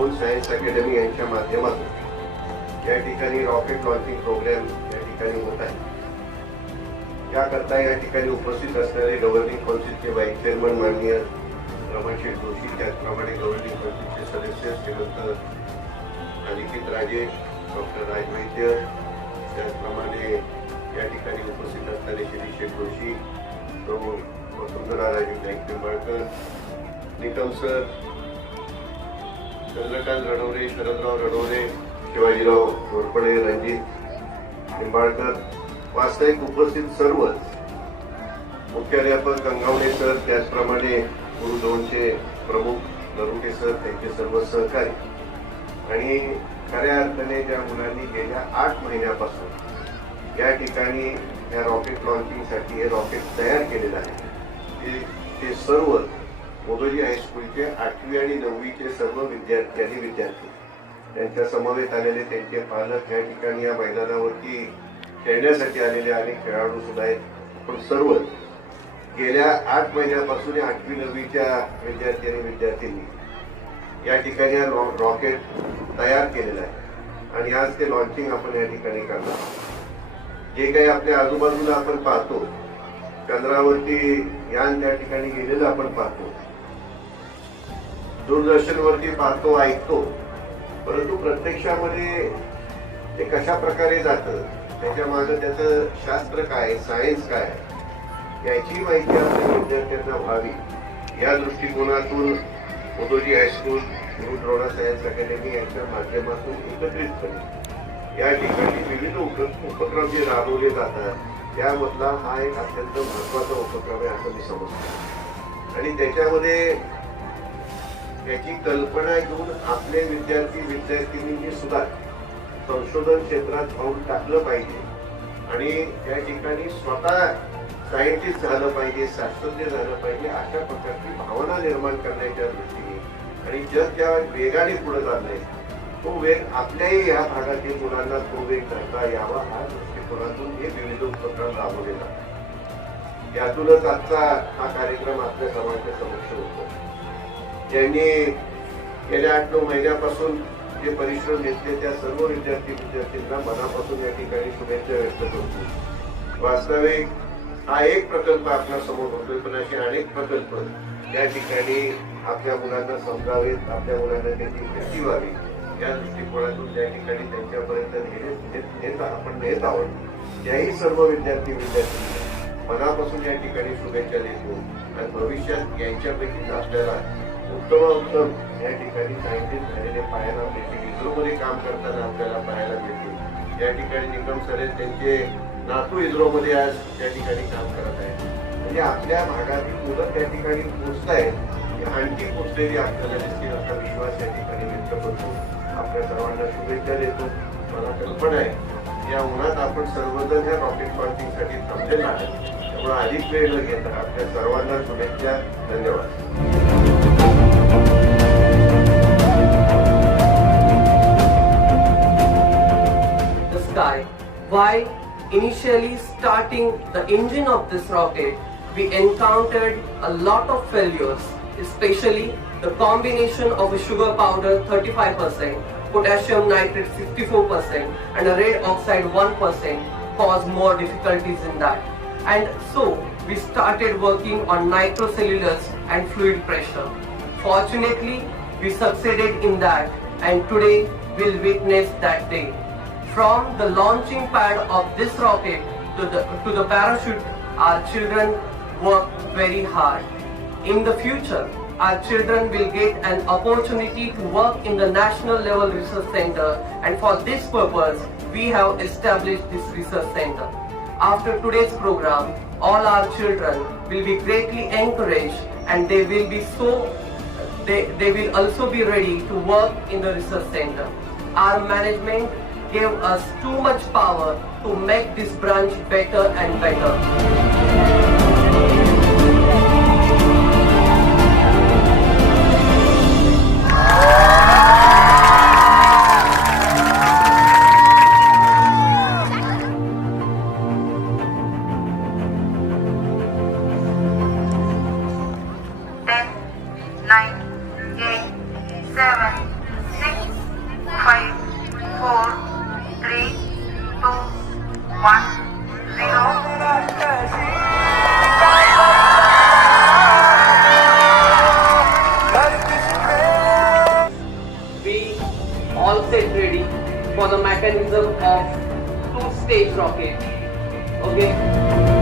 Drone science academy यांच्या माध्यमातून या ठिकाणी रॉकेट लॉन्चिंग प्रोग्राम या ठिकाणी होत आहे. याकरता या ठिकाणी उपस्थित असणारे गव्हर्निंग काउन्सिलचे व्हाईस चेअरमन माननीय रमणशेठ जोशी, त्याचप्रमाणे गव्हर्निंग काउन्सिलचे सदस्य श्रीमंत अनिकेत राजेश, डॉक्टर राज वैद्य, त्याचप्रमाणे या ठिकाणी उपस्थित असणारे श्री शेठ जोशी, वसुंधरा राजीव नाईक निंबाळकर, निकम सर, चंद्रकांत रणवरे, शरदराव रणवरे, शिवाजीराव घोरपडे, रणजित निंबाळकर, वास्तविक उपस्थित सर्वच मुख्याध्यापक गंगावणे सर, त्याचप्रमाणे गुरु दोनचे प्रमुख नरुटे सर, त्यांचे सर्व सहकारी आणि खऱ्या अर्थाने ज्या मुलांनी गेल्या 8 महिन्यापासून या ठिकाणी या रॉकेट लॉन्चिंगसाठी हे रॉकेट तयार केलेलं आहे, ते सर्व मोदोजी हायस्कूलचे 8वी आणि 9वीचे सर्व विद्यार्थी आणि विद्यार्थी, त्यांच्या समवेत आलेले त्यांचे पालक, या ठिकाणी या मैदानावरती खेळण्यासाठी आलेले अनेक खेळाडू सुद्धा आहेत. पण सर्व गेल्या 8 महिन्यापासून 8वी 9वीच्या विद्यार्थी आणि विद्यार्थ्यांनी या ठिकाणी रॉकेट तयार केलेलं आहे आणि आज ते लॉन्चिंग आपण या ठिकाणी करणार. जे काही आपल्या आजूबाजूला आपण पाहतो, चंद्रावरती यान त्या ठिकाणी गेलेलं आपण पाहतो, दूरदर्शनवरती पाहतो, ऐकतो, परंतु प्रत्यक्षामध्ये ते कशा प्रकारे जातं, त्याच्या मागे त्याचं शास्त्र काय, सायन्स काय, याची माहिती आपल्या विद्यार्थ्यांना व्हावी या दृष्टिकोनातून मोदोजी हायस्कूल, गुरु द्रोण सायन्स अकॅडमी यांच्या माध्यमातून एकत्रितपणे या ठिकाणी विविध उपक्रम जे राबवले जातात, त्यामधला हा एक अत्यंत महत्वाचा उपक्रम आहे असं मी समजतो. आणि त्याच्यामध्ये त्याची कल्पना घेऊन आपले विद्यार्थ्यांनी सुद्धा संशोधन क्षेत्रात पाऊल टाकलं पाहिजे आणि त्या ठिकाणी स्वतः सायंटिस्ट झालं पाहिजे, शास्त्रज्ञ झालं पाहिजे, अशा प्रकारची भावना निर्माण करण्याच्या दृष्टीने. आणि जग ज्या वेगाने पुढे चाललंय, तो वेग आपल्याही या भागातील मुलांना तो वेग धरता यावा हा दृष्टिकोनातून हे विविध उपक्रम राबवले जातात. यातूनच आजचा हा कार्यक्रम आपल्या सर्वांच्या समक्ष होतो. ज्यांनी गेल्या 8-9 महिन्यापासून जे परिश्रम घेतले त्या सर्व विद्यार्थ्यांना मनापासून या ठिकाणी शुभेच्छा व्यक्त करतो. वास्तविक हा एक प्रकल्प आपल्या समोर होतोय, पण असे अनेक प्रकल्प या ठिकाणी आपल्या मुलांना समजावेत, आपल्या मुलांना त्याची माहिती व्हावी या दृष्टिकोनातून त्या ठिकाणी त्यांच्यापर्यंत आपण नेत आहोत. याही सर्व विद्यार्थी मनापासून या ठिकाणी शुभेच्छा देतो आणि भविष्यात यांच्यापैकी आपल्याला उत्तम या ठिकाणी सायंटिस्ट झालेले पाहायला मिळतील. इस्रोमध्ये काम करताना आपल्याला पाहायला मिळतील. या ठिकाणी निकम सर त्यांचे नातू इस्रोमध्ये आज त्या ठिकाणी काम करत आहेत. म्हणजे आपल्या भागातील मुलं त्या ठिकाणी पोहोचत आहेत, आणखी पोहोचलेली आपल्याला दिसतील असा विश्वास या ठिकाणी व्यक्त करतो. आपल्या सर्वांना शुभेच्छा देतो. मला कल्पना आहे या उन्हात आपण सर्वजण ह्या रॉकेट लॉन्चिंगसाठी थांबलेला आहे, त्यामुळे अधिक वेळ न घेता आपल्या सर्वांना शुभेच्छा. धन्यवाद. While initially starting the engine of this rocket, we encountered a lot of failures, especially the combination of a sugar powder 35%, potassium nitrate 64%, and a red oxide 1% caused more difficulties in that. And so we started working on nitrocellulose and fluid pressure. Fortunately, we succeeded in that, and today we'll witness that day. From the launching pad of this rocket to the parachute, our children work very hard. In the future, our children will get an opportunity to work in the national level research center, and for this purpose, we have established this research center. After today's program, all our children will be greatly encouraged, and they will also be ready to work in the research center. Our management gave us too much power to make this branch better and better. all set ready for the mechanism of two-stage rocket. Okay.